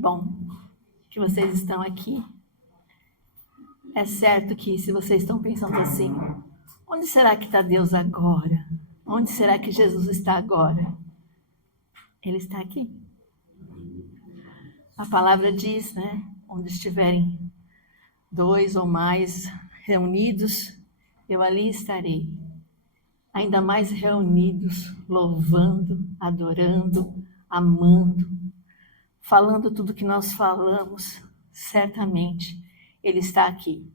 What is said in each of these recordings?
bom que vocês estão aqui. É certo que se vocês estão pensando assim, onde será que está Deus agora? Onde será que Jesus está agora? Ele está aqui. A palavra diz, né? Onde estiverem 2 ou mais reunidos, eu ali estarei. Ainda mais reunidos, louvando, adorando, amando, falando tudo que nós falamos, certamente Ele está aqui.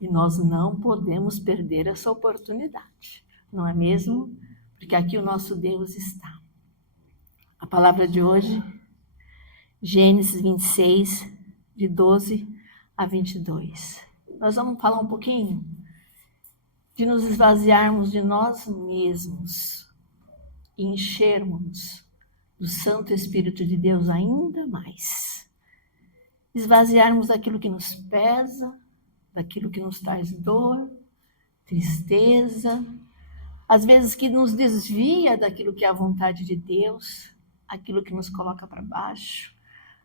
E nós não podemos perder essa oportunidade, não é mesmo? Porque aqui o nosso Deus está. A palavra de hoje, Gênesis 26, de 12 a 22. Nós vamos falar um pouquinho de nos esvaziarmos de nós mesmos e enchermos do Santo Espírito de Deus ainda mais. Esvaziarmos daquilo que nos pesa, daquilo que nos traz dor, tristeza, às vezes que nos desvia daquilo que é a vontade de Deus, aquilo que nos coloca para baixo,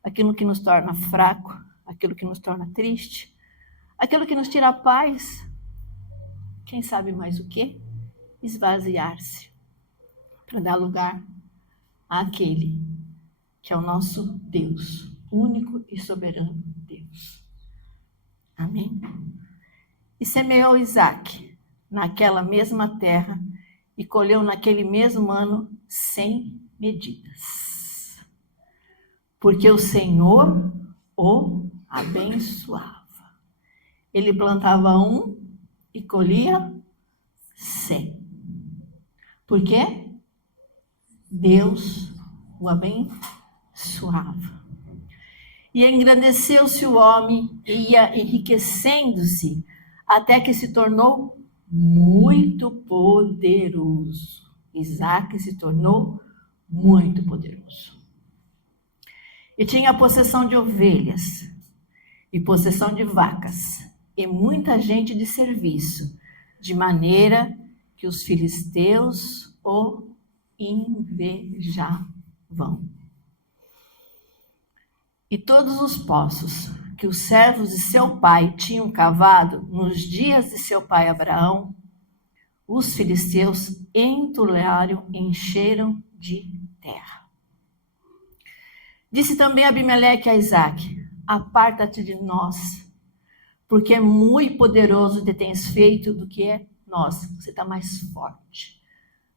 aquilo que nos torna fraco, aquilo que nos torna triste, aquilo que nos tira a paz. Quem sabe mais o quê? Esvaziar-se para dar lugar àquele que é o nosso Deus, único e soberano Deus. Amém? E semeou Isaque naquela mesma terra e colheu naquele mesmo ano 100 medidas. Porque o Senhor o abençoava. Ele plantava 1 e colhia 100. Por quê? Deus o abençoava. E engrandeceu-se o homem e ia enriquecendo-se até que se tornou muito poderoso. Isaque se tornou muito poderoso. E tinha possessão de ovelhas e possessão de vacas e muita gente de serviço, de maneira que os filisteus o invejavam. E todos os poços que os servos de seu pai tinham cavado nos dias de seu pai Abraão, os filisteus entulharam e encheram de terra. Disse também Abimeleque a Isaque: aparta-te de nós, porque é muito poderoso te tens feito do que é nós. Você está mais forte,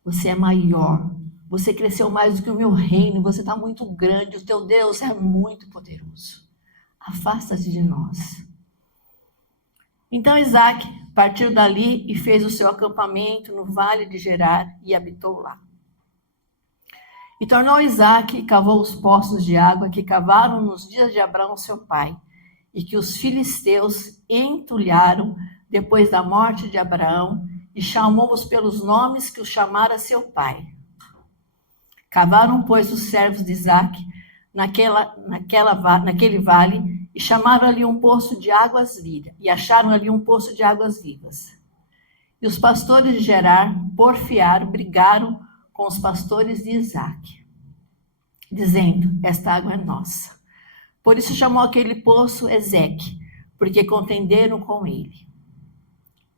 você é maior, você cresceu mais do que o meu reino, você está muito grande, o teu Deus é muito poderoso. Afasta-te de nós. Então Isaque partiu dali e fez o seu acampamento no vale de Gerar e habitou lá. E tornou Isaque e cavou os poços de água que cavaram nos dias de Abraão seu pai, e que os filisteus entulharam depois da morte de Abraão, e chamou-os pelos nomes que os chamara seu pai. Cavaram, pois, os servos de Isaque naquele vale, e chamaram ali um poço de águas vivas, e acharam ali um poço de águas vivas. E os pastores de Gerar porfiaram, brigaram com os pastores de Isaque, dizendo: esta água é nossa. Por isso chamou aquele poço Ezeque, porque contenderam com ele.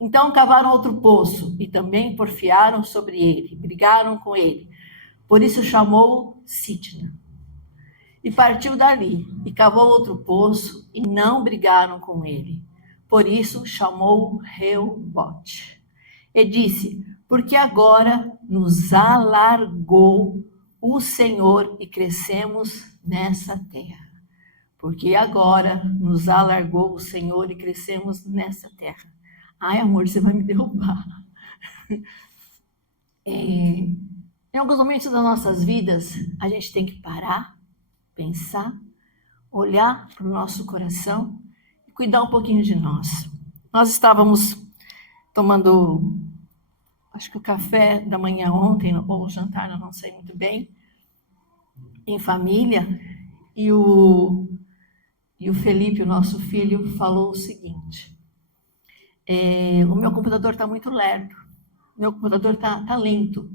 Então cavaram outro poço, e também porfiaram sobre ele, brigaram com ele. Por isso chamou Sitna. E partiu dali, e cavou outro poço, e não brigaram com ele. Por isso chamou Reobote. E disse: porque agora nos alargou o Senhor e crescemos nessa terra. Porque agora nos alargou o Senhor e crescemos nessa terra. Ai, amor, você vai me derrubar. Em alguns momentos das nossas vidas, a gente tem que parar, pensar, olhar para o nosso coração e cuidar um pouquinho de nós. Nós estávamos tomando, acho que o café da manhã ontem, ou o jantar, eu não sei muito bem, em família, e o Felipe, o nosso filho, falou o seguinte: o meu computador está muito lerdo, meu computador está lento,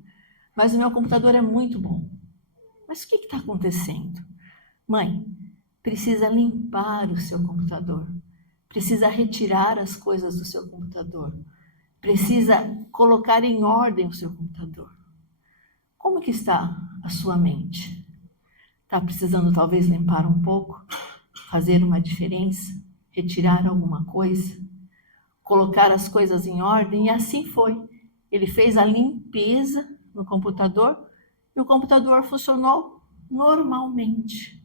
mas o meu computador é muito bom. Mas o que está acontecendo? Mãe, precisa limpar o seu computador, precisa retirar as coisas do seu computador, precisa colocar em ordem o seu computador. Como que está a sua mente? Está precisando talvez limpar um pouco, fazer uma diferença, retirar alguma coisa, colocar as coisas em ordem? E assim foi. Ele fez a limpeza no computador e o computador funcionou normalmente.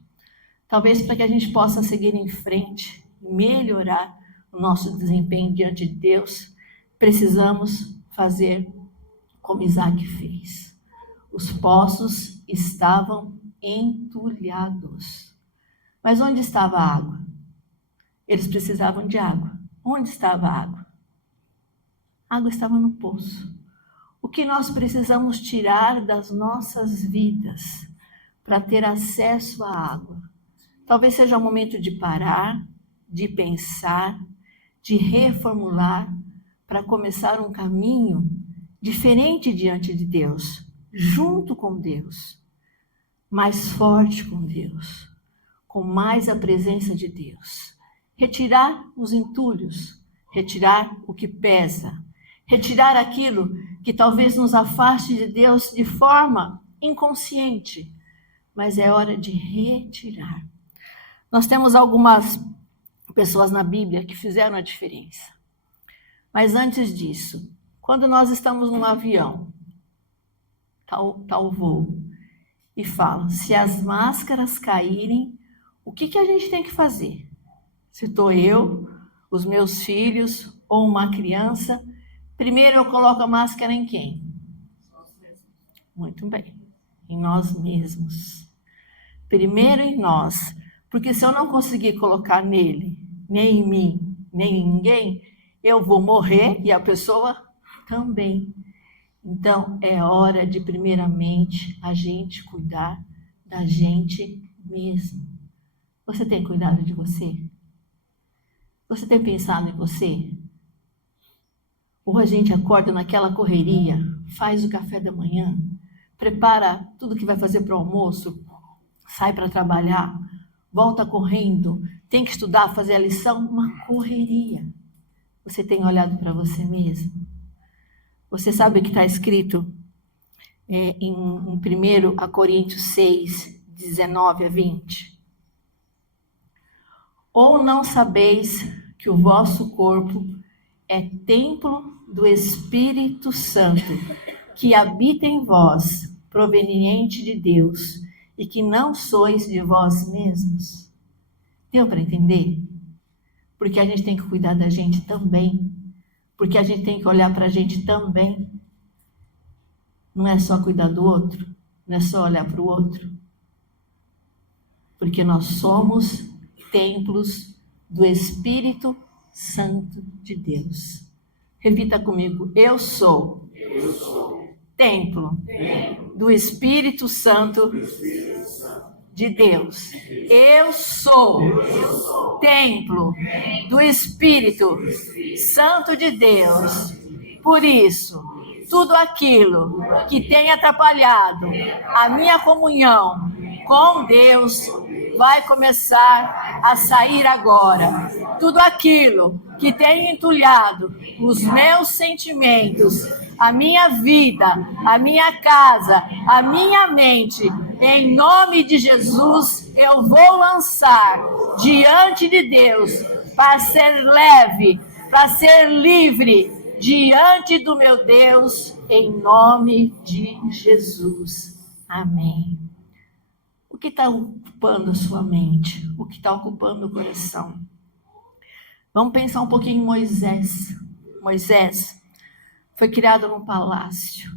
Talvez para que a gente possa seguir em frente, melhorar o nosso desempenho diante de Deus, precisamos fazer como Isaac fez. Os poços estavam entulhados. Mas onde estava a água? Eles precisavam de água. Onde estava a água? A água estava no poço. O que nós precisamos tirar das nossas vidas para ter acesso à água? Talvez seja o momento de parar, de pensar, de reformular, para começar um caminho diferente diante de Deus, junto com Deus, mais forte com Deus, com mais a presença de Deus. Retirar os entulhos, retirar o que pesa, retirar aquilo que talvez nos afaste de Deus de forma inconsciente, mas é hora de retirar. Nós temos algumas pessoas na Bíblia que fizeram a diferença. Mas antes disso, quando nós estamos num avião, tá o voo, e falam, se as máscaras caírem, o que a gente tem que fazer? Se estou eu, os meus filhos ou uma criança, primeiro eu coloco a máscara em quem? Muito bem, em nós mesmos. Primeiro em nós, porque se eu não conseguir colocar nele, nem em mim, nem em ninguém, eu vou morrer e a pessoa também. Então, é hora de, primeiramente, a gente cuidar da gente mesmo. Você tem cuidado de você? Você tem pensado em você? Ou a gente acorda naquela correria, faz o café da manhã, prepara tudo que vai fazer para o almoço, sai para trabalhar, volta correndo, tem que estudar, fazer a lição, uma correria. Você tem olhado para você mesmo? Você sabe o que está escrito em 1 Coríntios 6, 19 a 20? Ou não sabeis que o vosso corpo é templo do Espírito Santo, que habita em vós, proveniente de Deus, e que não sois de vós mesmos? Deu para entender? Porque a gente tem que cuidar da gente também. Porque a gente tem que olhar para a gente também. Não é só cuidar do outro, não é só olhar para o outro. Porque nós somos templos do Espírito Santo de Deus. Repita comigo, eu sou templo do Espírito Santo de Deus. Eu sou templo do Espírito Santo de Deus. Por isso, tudo aquilo que tem atrapalhado a minha comunhão com Deus vai começar a sair agora. Tudo aquilo que tem entulhado os meus sentimentos, a minha vida, a minha casa, a minha mente, em nome de Jesus, eu vou lançar diante de Deus para ser leve, para ser livre diante do meu Deus, em nome de Jesus. Amém. O que está ocupando a sua mente? O que está ocupando o coração? Vamos pensar um pouquinho em Moisés. Moisés foi criado num palácio,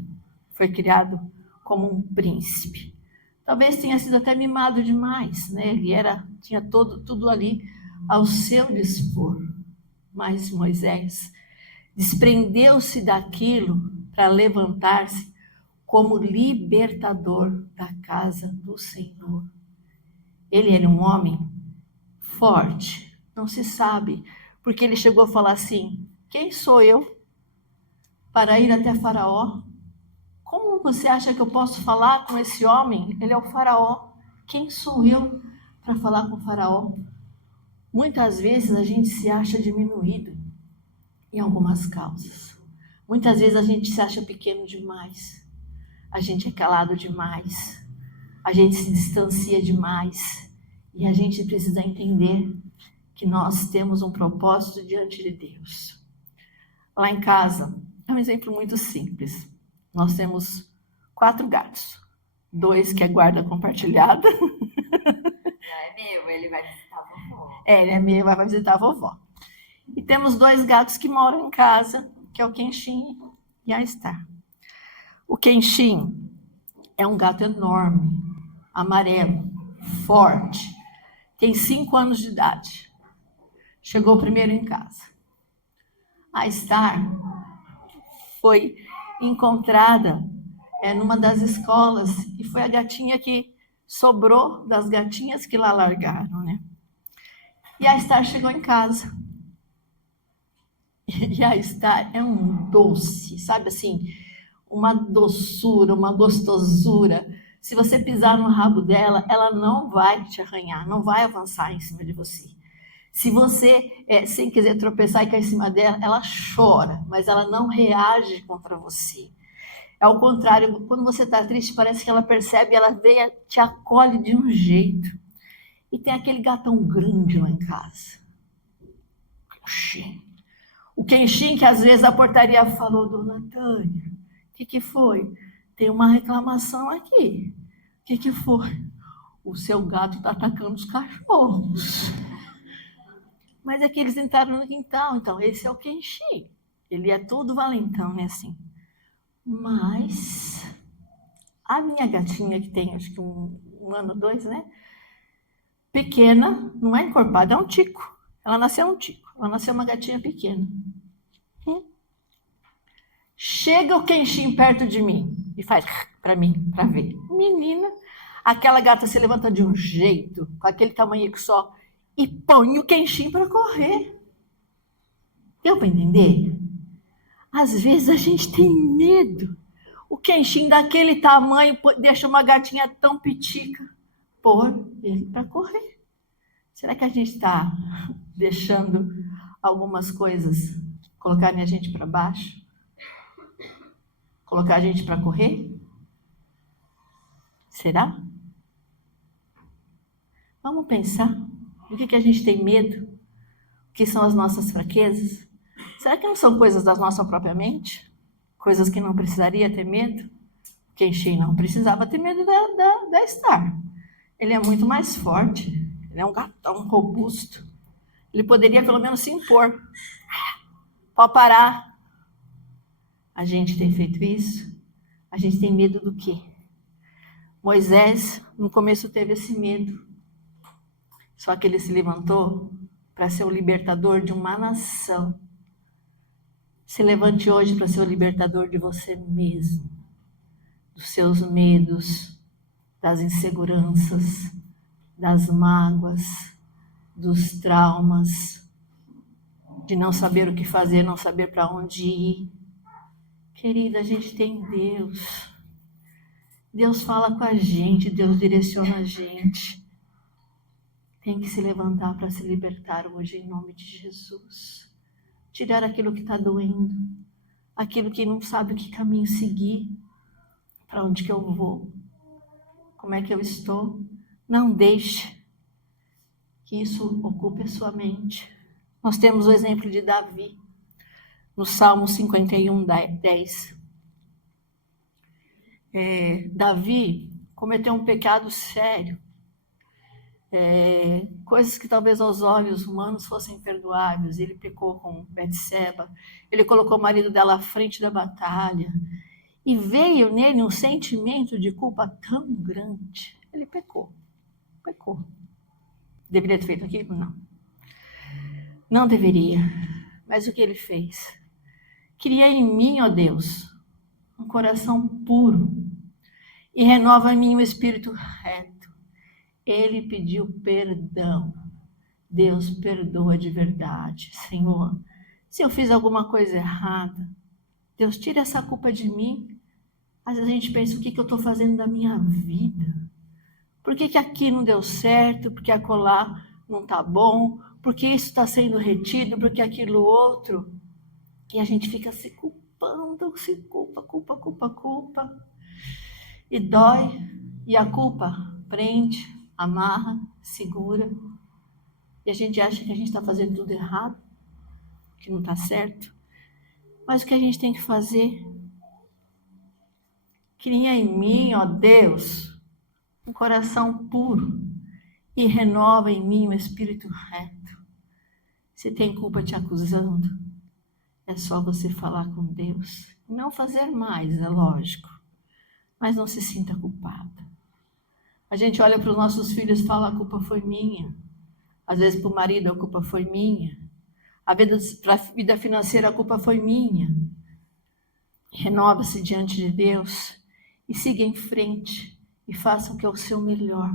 foi criado como um príncipe. Talvez tenha sido até mimado demais, né? Ele tinha tudo ali ao seu dispor. Mas Moisés desprendeu-se daquilo para levantar-se como libertador da casa do Senhor. Ele era um homem forte, não se sabe, porque ele chegou a falar assim, quem sou eu para ir até Faraó? Como você acha que eu posso falar com esse homem? Ele é o Faraó. Quem sou eu para falar com o faraó. Muitas vezes a gente se acha diminuído em algumas causas. Muitas vezes a gente se acha pequeno demais. A gente é calado demais. A gente se distancia demais. E a gente precisa entender que nós temos um propósito diante de Deus. Lá em casa, é um exemplo muito simples. Nós temos 4 gatos. 2 que é guarda compartilhada. É meu, ele vai visitar a vovó. Ele é meu, vai visitar a vovó. E temos 2 gatos que moram em casa, que é o Kenshin e a Star. O Kenshin é um gato enorme, amarelo, forte, tem 5 anos de idade. Chegou primeiro em casa. A Star foi encontrada numa das escolas e foi a gatinha que sobrou das gatinhas que lá largaram, né? E a Star chegou em casa. E a Star é um doce, sabe assim, uma doçura, uma gostosura. Se você pisar no rabo dela, ela não vai te arranhar, não vai avançar em cima de você. Se você, sem quiser tropeçar e cair em cima dela, ela chora, mas ela não reage contra você. Ao contrário, quando você está triste, parece que ela percebe, ela vem, te acolhe de um jeito. E tem aquele gatão grande lá em casa. O Kenshin, que às vezes a portaria falou, dona Tânia, o que foi? Tem uma reclamação aqui. O que foi? O seu gato está atacando os cachorros. Mas é que eles entraram no quintal, então esse é o Kenshin. Ele é todo valentão, né, assim. Mas a minha gatinha, que tem acho que um ano, 2, né? Pequena, não é encorpada, é um tico. Ela nasceu um tico. Ela nasceu uma gatinha pequena. Chega o Kenshin perto de mim e faz para mim, para ver. Menina, aquela gata se levanta de um jeito, com aquele tamanho que só, e põe o Kenshin para correr. Deu para entender? Às vezes a gente tem medo. O Kenshin daquele tamanho deixa uma gatinha tão pitica pôr ele para correr. Será que a gente está deixando algumas coisas colocarem a gente para baixo? Colocar a gente para correr? Será? Vamos pensar do que a gente tem medo? O que são as nossas fraquezas? Será que não são coisas da nossa própria mente? Coisas que não precisaria ter medo? Kenshin não precisava ter medo da Star. Ele é muito mais forte. Ele é um gatão robusto. Ele poderia pelo menos se impor. Pode parar. A gente tem feito isso? A gente tem medo do quê? Moisés, no começo, teve esse medo. Só que ele se levantou para ser o libertador de uma nação. Se levante hoje para ser o libertador de você mesmo, dos seus medos, das inseguranças, das mágoas, dos traumas, de não saber o que fazer, não saber para onde ir. Querida, a gente tem Deus. Deus fala com a gente, Deus direciona a gente. Tem que se levantar para se libertar hoje em nome de Jesus. Tirar aquilo que está doendo, aquilo que não sabe que caminho seguir, para onde que eu vou, como é que eu estou. Não deixe que isso ocupe a sua mente. Nós temos o exemplo de Davi, no Salmo 51, 10. Davi cometeu um pecado sério, coisas que talvez aos olhos humanos fossem perdoáveis. Ele pecou com Betseba, ele colocou o marido dela à frente da batalha, e veio nele um sentimento de culpa tão grande. Ele pecou. Deveria ter feito aquilo? Não. Não deveria. Mas o que ele fez? Cria em mim, ó Deus, um coração puro e renova em mim o espírito reto. Ele pediu perdão. Deus perdoa de verdade. Senhor, se eu fiz alguma coisa errada, Deus, tira essa culpa de mim. Às vezes a gente pensa, o que eu estou fazendo da minha vida? Por que que aqui não deu certo? Por que acolá não está bom? Por que isso está sendo retido? Por que aquilo outro? E a gente fica se culpando, se culpa. E dói. E a culpa prende, amarra, segura. E a gente acha que a gente está fazendo tudo errado, que não está certo. Mas o que a gente tem que fazer? Cria em mim, ó Deus, um coração puro e renova em mim um espírito reto. Se tem culpa te acusando, é só você falar com Deus. Não fazer mais, é lógico, mas não se sinta culpada. A gente olha para os nossos filhos e fala, a culpa foi minha. Às vezes para o marido, a culpa foi minha. Para a vida financeira, a culpa foi minha. Renova-se diante de Deus e siga em frente e faça o que é o seu melhor.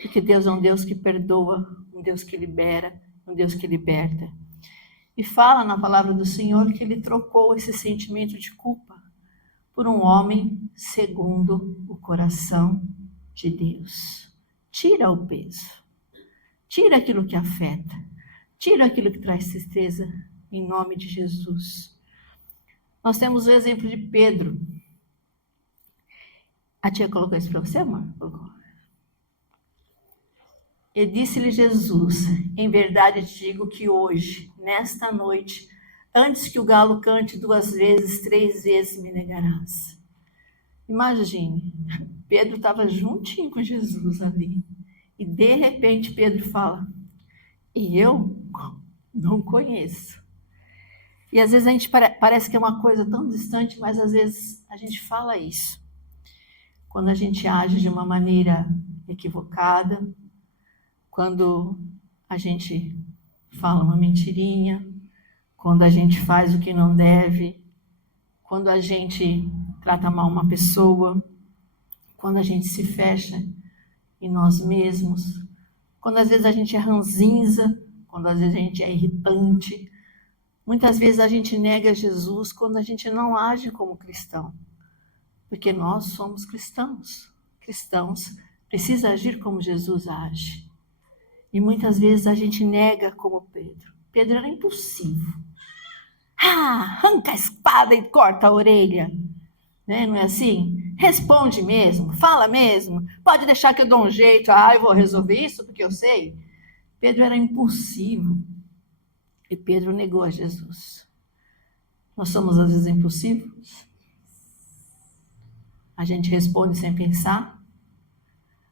Porque Deus é um Deus que perdoa, um Deus que libera, um Deus que liberta. E fala na palavra do Senhor que Ele trocou esse sentimento de culpa por um homem segundo o coração de Deus. Tira o peso. Tira aquilo que afeta. Tira aquilo que traz tristeza, em nome de Jesus. Nós temos o exemplo de Pedro. A tia colocou isso para você, amor? Colocou. E disse-lhe Jesus, em verdade te digo que hoje, nesta noite, antes que o galo cante 2 vezes, 3 vezes me negarás. Imagine, Pedro estava juntinho com Jesus ali. E de repente Pedro fala, e eu não conheço. E às vezes a gente parece que é uma coisa tão distante, mas às vezes a gente fala isso. Quando a gente age de uma maneira equivocada, quando a gente fala uma mentirinha, quando a gente faz o que não deve, quando a gente trata mal uma pessoa, quando a gente se fecha em nós mesmos, quando às vezes a gente é ranzinza, quando às vezes a gente é irritante, muitas vezes a gente nega Jesus quando a gente não age como cristão, porque nós somos cristãos. Cristãos precisam agir como Jesus age. E muitas vezes a gente nega como Pedro. Pedro era impulsivo. Arranca a espada e corta a orelha. Né? Não é assim? Responde mesmo, fala mesmo. Pode deixar que eu dou um jeito. Eu vou resolver isso porque eu sei. Pedro era impulsivo. E Pedro negou a Jesus. Nós somos às vezes impulsivos. A gente responde sem pensar.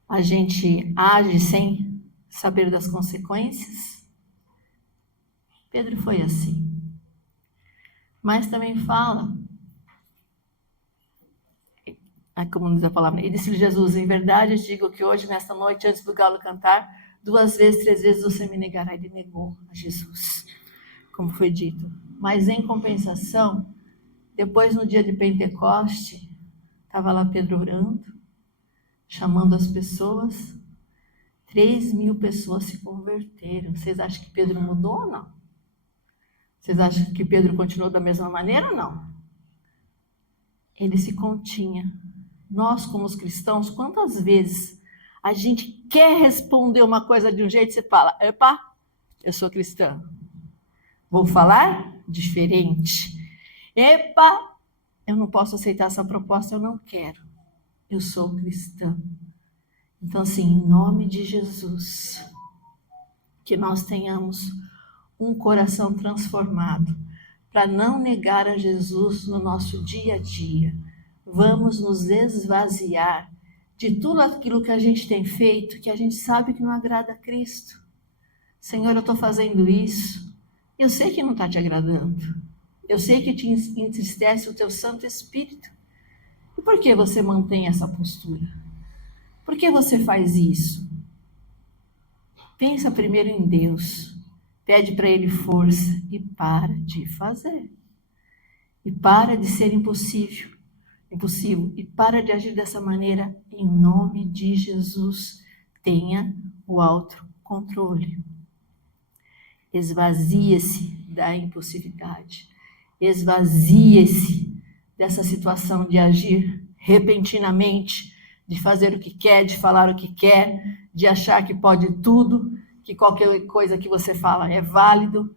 A gente age sem saber das consequências. Pedro foi assim. Mas também fala, como diz a palavra, e disse-lhe Jesus, em verdade eu digo que hoje, nesta noite, antes do galo cantar, 2 vezes, 3 vezes você me negará. Ele negou a Jesus, como foi dito. Mas em compensação, depois no dia de Pentecoste, estava lá Pedro orando, chamando as pessoas, 3.000 pessoas se converteram. Vocês acham que Pedro mudou ou não? Vocês acham que Pedro continuou da mesma maneira ou não? Ele se continha. Nós, como os cristãos, quantas vezes a gente quer responder uma coisa de um jeito e você fala, epa, eu sou cristã. Vou falar diferente. Epa, eu não posso aceitar essa proposta, eu não quero. Eu sou cristã. Então, assim, em nome de Jesus, que nós tenhamos um coração transformado para não negar a Jesus no nosso dia a dia. Vamos nos esvaziar de tudo aquilo que a gente tem feito, que a gente sabe que não agrada a Cristo. Senhor, eu estou fazendo isso. Eu sei que não está te agradando. Eu sei que te entristece o teu Santo Espírito. E por que você mantém essa postura? Por que você faz isso? Pensa primeiro em Deus. Pede para Ele força e para de fazer. E para de ser impossível. E para de agir dessa maneira em nome de Jesus. Tenha o autocontrole. Esvazia-se da impulsividade. Esvazia-se dessa situação de agir repentinamente, de fazer o que quer, de falar o que quer, de achar que pode tudo, que qualquer coisa que você fala é válido.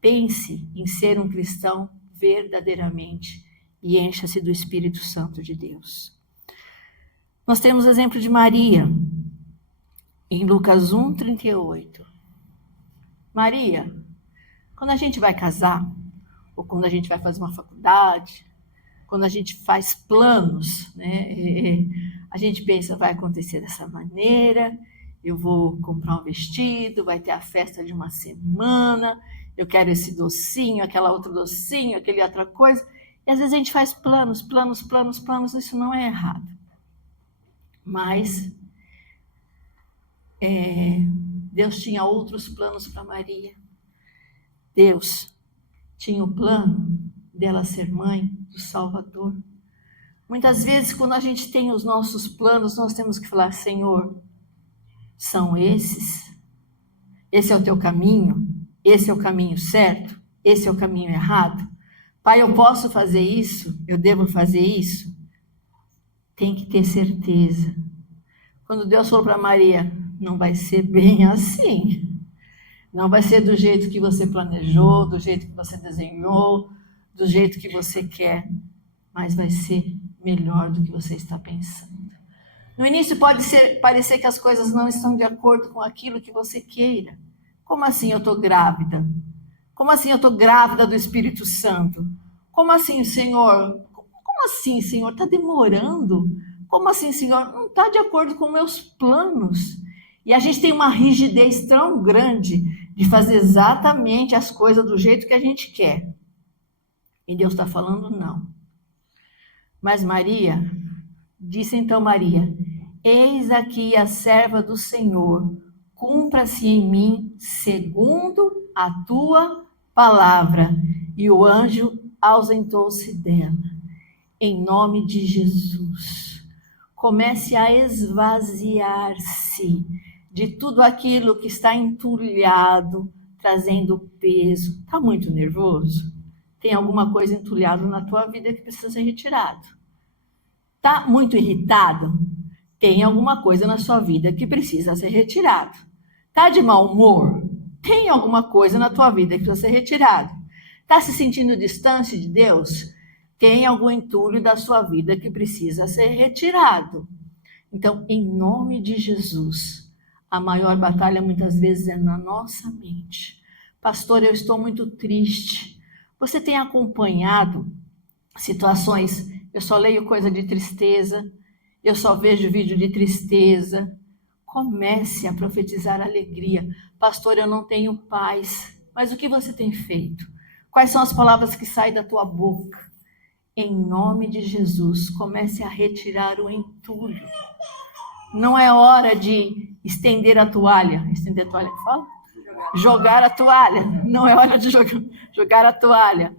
Pense em ser um cristão verdadeiramente e encha-se do Espírito Santo de Deus. Nós temos o exemplo de Maria, em Lucas 1:38. Maria, quando a gente vai casar, ou quando a gente vai fazer uma faculdade, quando a gente faz planos, né? A gente pensa, vai acontecer dessa maneira, eu vou comprar um vestido, vai ter a festa de uma semana, eu quero esse docinho, aquela outra docinho, aquele outra coisa. E às vezes a gente faz planos, isso não é errado. Mas Deus tinha outros planos para Maria. Deus tinha o plano dela ser mãe do Salvador. Muitas vezes, quando a gente tem os nossos planos, nós temos que falar, Senhor, são esses? Esse é o teu caminho? Esse é o caminho certo? Esse é o caminho errado? Pai, eu posso fazer isso? Eu devo fazer isso? Tem que ter certeza. Quando Deus falou para Maria, não vai ser bem assim. Não vai ser do jeito que você planejou, do jeito que você desenhou, do jeito que você quer, mas vai ser melhor do que você está pensando. No início pode parecer que as coisas não estão de acordo com aquilo que você queira. Como assim eu estou grávida? Como assim eu estou grávida do Espírito Santo? Como assim, Senhor? Como assim, Senhor? Está demorando? Como assim, Senhor? Não está de acordo com meus planos. E a gente tem uma rigidez tão grande de fazer exatamente as coisas do jeito que a gente quer. E Deus está falando não. Mas Maria, disse então Maria, eis aqui a serva do Senhor, cumpra-se em mim segundo a tua palavra. E o anjo ausentou-se dela. Em nome de Jesus, comece a esvaziar-se de tudo aquilo que está entulhado, trazendo peso. Está muito nervoso? Tem alguma coisa entulhada na tua vida que precisa ser retirado. Está muito irritado? Tem alguma coisa na sua vida que precisa ser retirado. Está de mau humor? Tem alguma coisa na tua vida que precisa ser retirado. Está se sentindo distante de Deus? Tem algum entulho da sua vida que precisa ser retirado. Então, em nome de Jesus, a maior batalha muitas vezes é na nossa mente. Pastor, eu estou muito triste. Você tem acompanhado situações, eu só leio coisa de tristeza, eu só vejo vídeo de tristeza. Comece a profetizar alegria. Pastor, eu não tenho paz. Mas o que você tem feito? Quais são as palavras que saem da tua boca? Em nome de Jesus, comece a retirar o entulho. Não é hora de estender a toalha. Estender a toalha que fala? Jogar a toalha. Não é hora de jogar a toalha.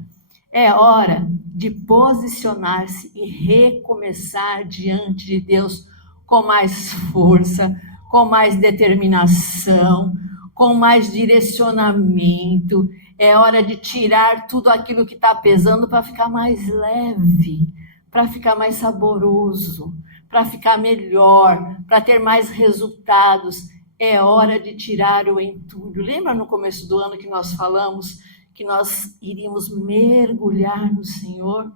É hora de posicionar-se e recomeçar diante de Deus com mais força, com mais determinação, com mais direcionamento. É hora de tirar tudo aquilo que está pesando para ficar mais leve, para ficar mais saboroso, para ficar melhor, para ter mais resultados. É hora de tirar o entulho. Lembra no começo do ano que nós falamos que nós iríamos mergulhar no Senhor?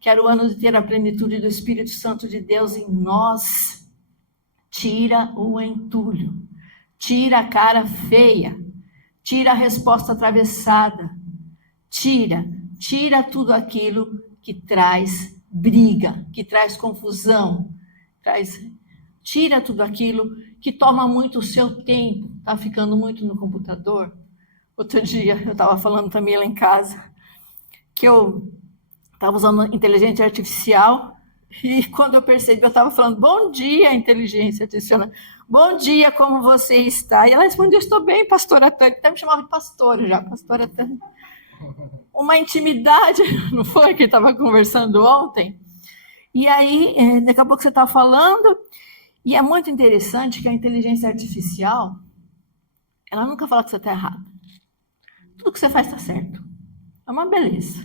Que era o ano de ter a plenitude do Espírito Santo de Deus em nós. Tira o entulho. Tira a cara feia. Tira a resposta atravessada. Tira tudo aquilo que traz briga, que traz confusão. Tira tudo aquilo que toma muito o seu tempo. Está ficando muito no computador. Outro dia eu estava falando também lá em casa que eu estava usando inteligência artificial e quando eu percebi, eu estava falando, bom dia, inteligência artificial. Bom dia, como você está? E ela respondeu, estou bem, pastora Tânia. Até me chamava de pastora já, pastora Tânia. Uma intimidade, não foi que estava conversando ontem? E aí, daqui a pouco você está falando, e é muito interessante que a inteligência artificial, ela nunca fala que você está errado. Tudo que você faz está certo. É uma beleza.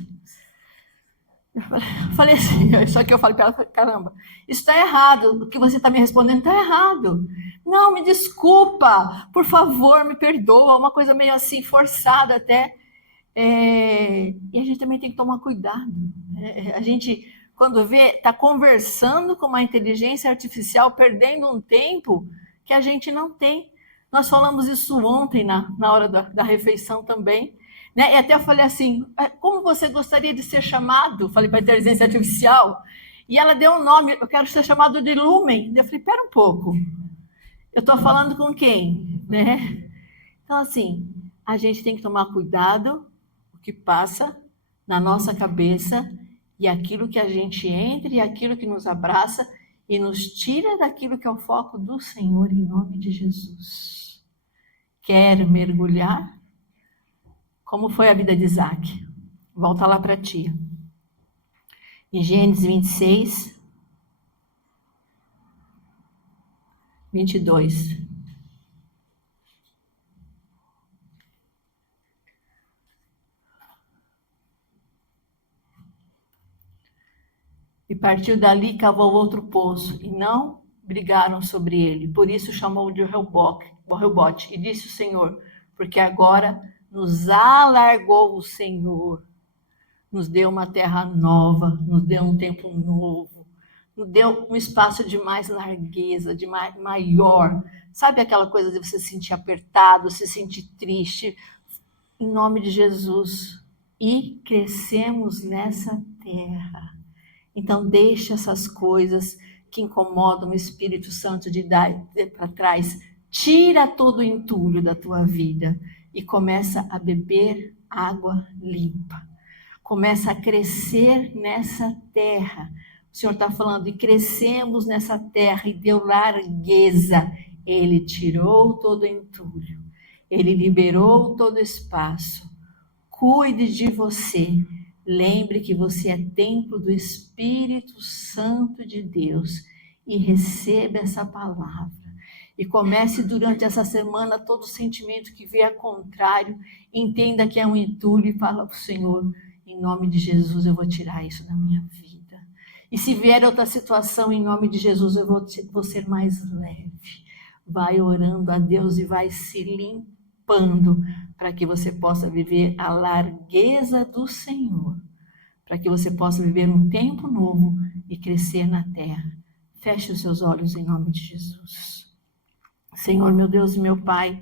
Eu falei assim, só que eu falei para ela, caramba, isso está errado, o que você está me respondendo está errado. Não, me desculpa, por favor, me perdoa, uma coisa meio assim, forçada até. E a gente também tem que tomar cuidado. A gente, quando vê, está conversando com uma inteligência artificial, perdendo um tempo que a gente não tem. Nós falamos isso ontem, na hora da refeição também. Né? E até eu falei assim, como você gostaria de ser chamado? Falei para a inteligência artificial. E ela deu um nome, eu quero ser chamado de Lumen. Eu falei, espera um pouco, eu estou falando com quem? Né? Então, assim, a gente tem que tomar cuidado o que passa na nossa cabeça e aquilo que a gente entra e aquilo que nos abraça e nos tira daquilo que é o foco do Senhor, em nome de Jesus. Quer mergulhar? Como foi a vida de Isaac? Volta lá para ti. Em Gênesis 26, 22. E partiu dali e cavou outro poço, e não brigaram sobre ele. Por isso chamou de Rehobote, e disse o Senhor, porque agora nos alargou o Senhor, nos deu uma terra nova, nos deu um tempo novo, nos deu um espaço de mais largueza, de maior. Sabe aquela coisa de você se sentir apertado, se sentir triste? Em nome de Jesus. E crescemos nessa terra. Então, deixa essas coisas que incomodam o Espírito Santo de dar para trás. Tira todo o entulho da tua vida e começa a beber água limpa. Começa a crescer nessa terra. O Senhor está falando, e crescemos nessa terra e deu largueza. Ele tirou todo o entulho. Ele liberou todo o espaço. Cuide de você. Lembre que você é templo do Espírito Santo de Deus e receba essa palavra. E comece durante essa semana todo sentimento que vier contrário, entenda que é um entulho e fala para o Senhor, em nome de Jesus eu vou tirar isso da minha vida. E se vier outra situação, em nome de Jesus eu vou ser mais leve. Vai orando a Deus e vai se limpando para que você possa viver a largueza do Senhor, para que você possa viver um tempo novo e crescer na terra. Feche os seus olhos em nome de Jesus. Senhor, meu Deus e meu Pai,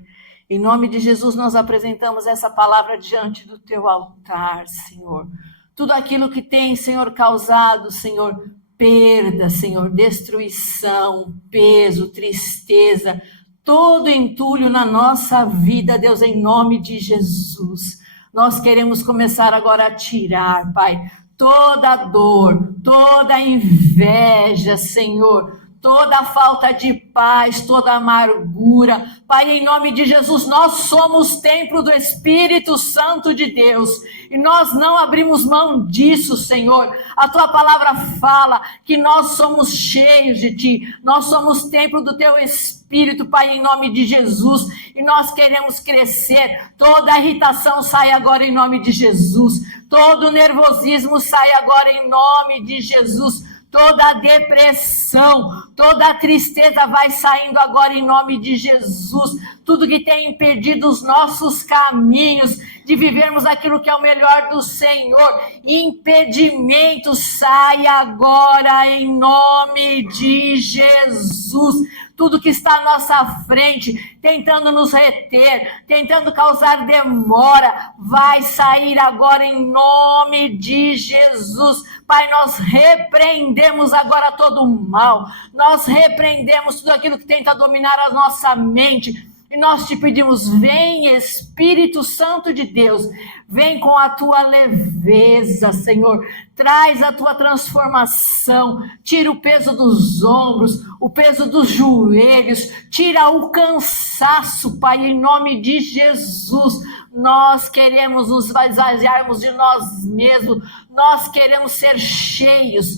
em nome de Jesus nós apresentamos essa palavra diante do teu altar, Senhor. Tudo aquilo que tem, Senhor, causado, Senhor, perda, Senhor, destruição, peso, tristeza, todo entulho na nossa vida, Deus, em nome de Jesus. Nós queremos começar agora a tirar, Pai, toda dor, toda inveja, Senhor, toda falta de paz, toda amargura. Pai, em nome de Jesus, nós somos templo do Espírito Santo de Deus e nós não abrimos mão disso, Senhor. A tua palavra fala que nós somos cheios de ti, nós somos templo do teu Espírito, Pai, em nome de Jesus, e nós queremos crescer. Toda irritação sai agora em nome de Jesus, todo nervosismo sai agora em nome de Jesus. Toda depressão, toda tristeza vai saindo agora em nome de Jesus. Tudo que tem impedido os nossos caminhos de vivermos aquilo que é o melhor do Senhor, impedimento, sai agora em nome de Jesus. Tudo que está à nossa frente, tentando nos reter, tentando causar demora, vai sair agora em nome de Jesus. Pai, nós repreendemos agora todo o mal, nós repreendemos tudo aquilo que tenta dominar a nossa mente, e nós te pedimos, vem Espírito Santo de Deus, vem com a tua leveza, Senhor, traz a tua transformação, tira o peso dos ombros, o peso dos joelhos, tira o cansaço, Pai, em nome de Jesus. Nós queremos nos esvaziarmos de nós mesmos, nós queremos ser cheios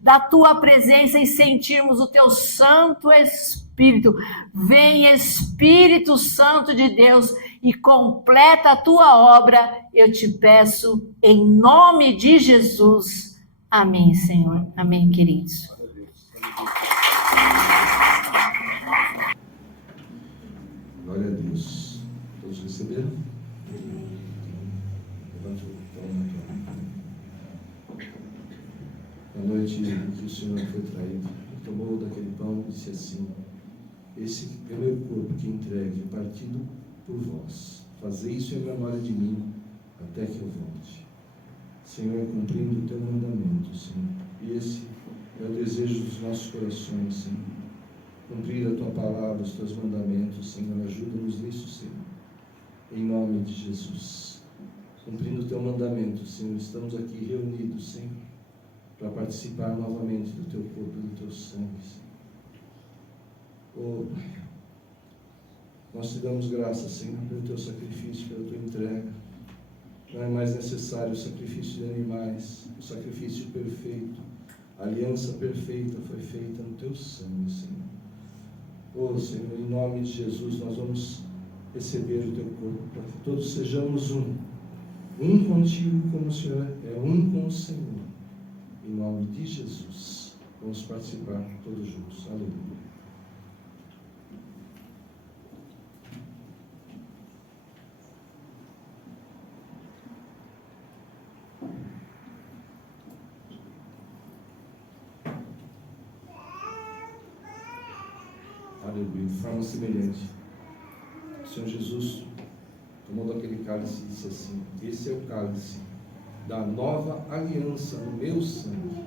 da tua presença e sentirmos o teu Santo Espírito. Vem Espírito Santo de Deus e completa a tua obra, eu te peço em nome de Jesus. Amém, Senhor. Amém, queridos. Glória a Deus. Todos receberam? Levante o pão na tua. Na noite que o Senhor foi traído, ele tomou daquele pão e disse assim: esse é o meu corpo que entregue, partido por vós. Fazei isso em memória de mim, até que eu volte. Senhor, cumprindo o teu mandamento, Senhor. E esse é o desejo dos nossos corações, Senhor. Cumprir a tua palavra, os teus mandamentos, Senhor. Ajuda-nos nisso, Senhor. Em nome de Jesus. Cumprindo o teu mandamento, Senhor. Estamos aqui reunidos, Senhor, para participar novamente do teu corpo e do teu sangue, Senhor. Oh, Pai, nós te damos graças, Senhor, pelo teu sacrifício, pela tua entrega. Não é mais necessário o sacrifício de animais, o sacrifício perfeito, a aliança perfeita foi feita no teu sangue, Senhor. Oh, Senhor, em nome de Jesus, nós vamos receber o teu corpo, para que todos sejamos um contigo, como o Senhor é um com o Senhor. Em nome de Jesus, vamos participar todos juntos. Aleluia. Aleluia. De forma semelhante, o Senhor Jesus tomou daquele cálice e disse assim: esse é o cálice da nova aliança no meu sangue.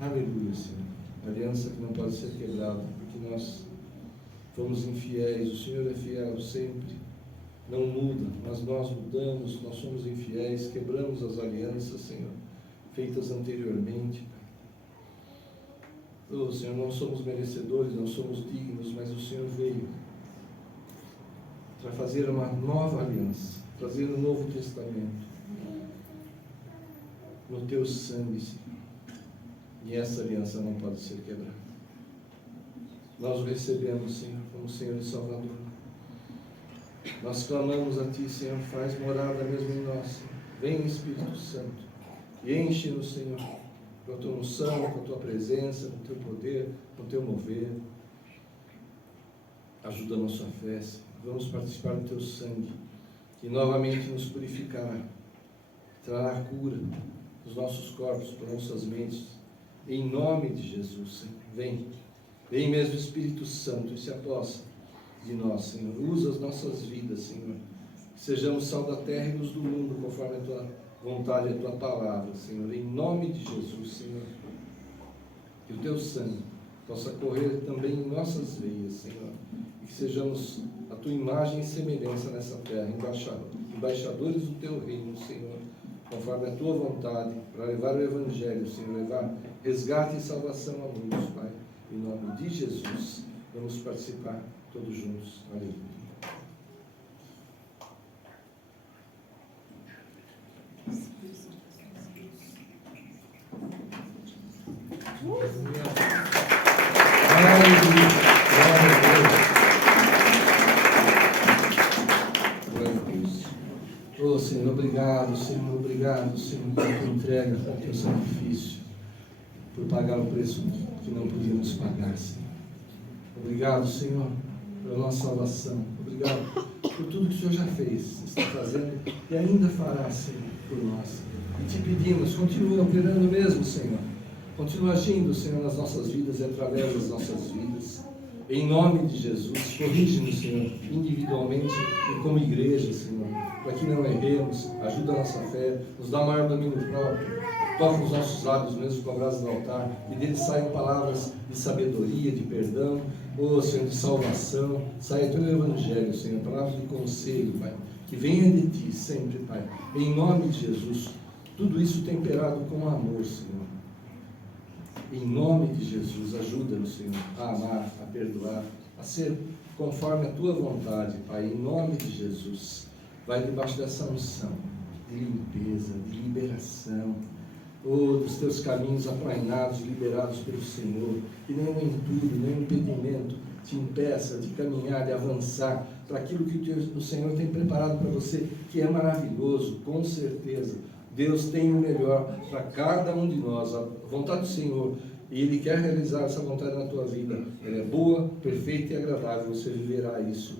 Aleluia, Senhor. Aliança que não pode ser quebrada, porque nós fomos infiéis. O Senhor é fiel sempre, não muda, mas nós mudamos, nós somos infiéis, quebramos as alianças, Senhor, feitas anteriormente. Oh, Senhor, não somos merecedores, não somos dignos, mas o Senhor veio para fazer uma nova aliança, trazer um novo testamento no teu sangue, Senhor. E essa aliança não pode ser quebrada. Nós o recebemos, Senhor, como Senhor e Salvador. Nós clamamos a Ti, Senhor, faz morada mesmo em nós, Senhor. Vem, Espírito Santo, e enche-nos, Senhor, com a tua unção, com a tua presença, com o teu poder, com o teu mover. Ajuda a nossa fé, Senhor. Vamos participar do teu sangue, que novamente nos purificará, trará cura dos nossos corpos, para nossas mentes, em nome de Jesus, Senhor. Vem mesmo, Espírito Santo, e se apossa de nós, Senhor. Usa as nossas vidas, Senhor, que sejamos sal da terra e luz do mundo, conforme a tua vontade e a tua palavra, Senhor, em nome de Jesus, Senhor. Que o teu sangue possa correr também em nossas veias, Senhor, e que sejamos a tua imagem e semelhança nessa terra, embaixadores do teu reino, Senhor, conforme a tua vontade, para levar o Evangelho, Senhor, levar resgate e salvação a muitos, Pai. Em nome de Jesus, vamos participar todos juntos. Aleluia. Oh, Senhor, obrigado, Senhor, pela tua entrega, pelo teu sacrifício, por pagar o preço que não podíamos pagar, Senhor. Obrigado, Senhor, pela nossa salvação. Obrigado por tudo que o Senhor já fez, está fazendo e ainda fará, Senhor, por nós. E te pedimos, continue operando mesmo, Senhor. Continua agindo, Senhor, nas nossas vidas e através das nossas vidas. Em nome de Jesus, corrige-nos, Senhor, individualmente e como igreja, Senhor, para que não erremos. Ajuda a nossa fé, nos dá maior domínio próprio. Toca os nossos lábios mesmo com a brasa do altar, e deles saiam palavras de sabedoria, de perdão, oh, Senhor, de salvação. Saia teu Evangelho, Senhor, palavras de conselho, Pai, que venha de Ti sempre, Pai, em nome de Jesus. Tudo isso temperado com amor, Senhor. Em nome de Jesus, ajuda-nos, Senhor, a amar, a perdoar, a ser conforme a Tua vontade, Pai, em nome de Jesus. Vai debaixo dessa unção de limpeza, de liberação, oh, dos Teus caminhos aplainados, liberados pelo Senhor, que nenhum entulho, nenhum impedimento te impeça de caminhar, de avançar para aquilo que o Senhor tem preparado para você, que é maravilhoso, com certeza. Deus tem o melhor para cada um de nós, a vontade do Senhor, e Ele quer realizar essa vontade na tua vida. Ela é boa, perfeita e agradável, você viverá isso.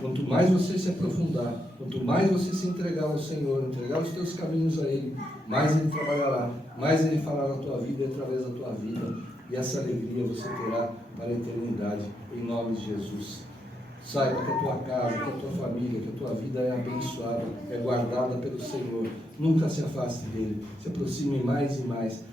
Quanto mais você se aprofundar, quanto mais você se entregar ao Senhor, entregar os teus caminhos a Ele, mais Ele trabalhará, mais Ele fará na tua vida e através da tua vida. E essa alegria você terá para a eternidade, em nome de Jesus. Saiba que a tua casa, que a tua família, que a tua vida é abençoada, é guardada pelo Senhor. Nunca se afaste dele, se aproxime mais e mais.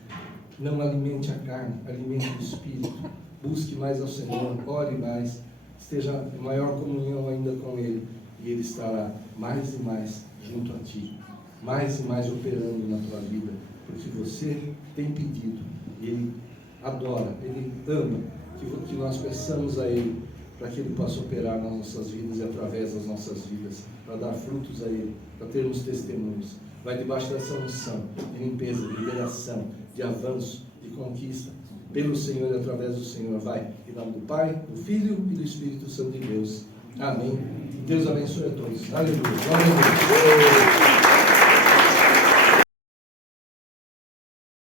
Não alimente a carne, alimente o Espírito. Busque mais ao Senhor, ore mais. Esteja em maior comunhão ainda com Ele, e Ele estará mais e mais junto a ti, mais e mais operando na tua vida, porque você tem pedido, e Ele adora, Ele ama que nós peçamos a Ele, para que Ele possa operar nas nossas vidas e através das nossas vidas, para dar frutos a Ele, para termos testemunhos. Vai debaixo dessa unção de limpeza, de liberação, de avanço, de conquista, pelo Senhor e através do Senhor. Vai, em nome do Pai, do Filho e do Espírito Santo de Deus. Amém. Deus abençoe a todos. Aleluia. Glória a Deus.